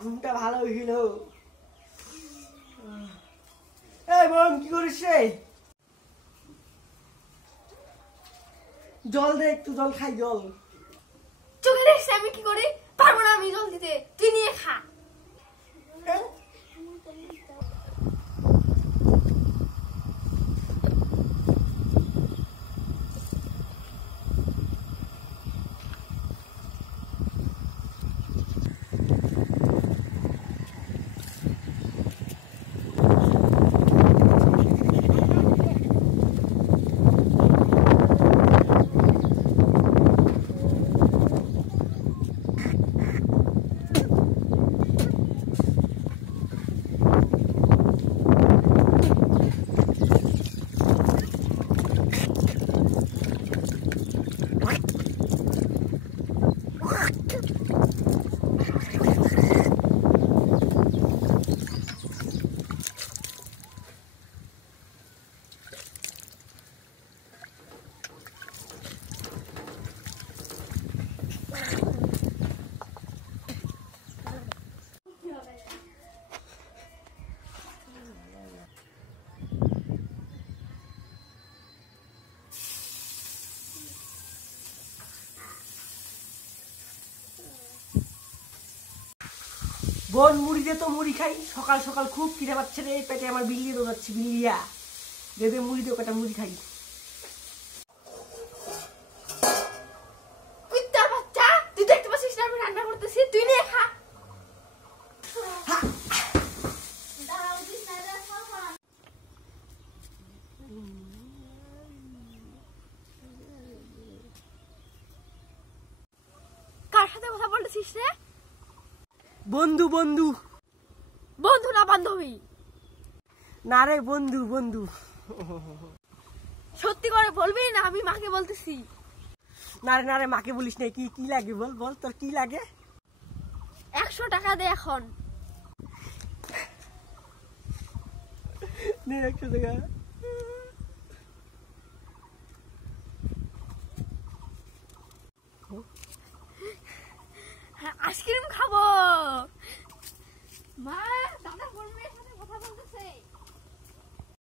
ঘুমটা ভালো হইল। এই বোন কি করিস রে? জল দে, একটু জল খাই। জল চোখে দেখছি আমি কি করি? পারবো না আমি জল দিতে, তুই নিয়ে খা। বোন মুড়ি দে তো, মুড়ি খাই। সকাল সকাল খুব খিদে পাচ্ছে রে, পেটে আমার বিলিয়ে দৌড়াচ্ছে। বিলিয়া দেবে মুড়ি দে, কটা মুড়ি খাই। কুত্তার বাচ্চা, তুই দেখতে পাচ্ছিস না আমি রান্না করতেছি? তুই নিয়ে খা। কার সাথে কথা বলতেছিস রে? বন্ধু বন্ধু। বন্ধু না বান্ধবী? না রে বন্ধু বন্ধু। সত্যি করে বলবি না? আমি মাকে বলতেছি। না রে মাকে বলিস না। কি কি লাগে বল, বল তোর কি লাগে? 100 টাকা দে এখন। নে 100 টাকা। আইসক্রিম খাবো। মা দাদা বলবে সাথে কথা বলতেছে।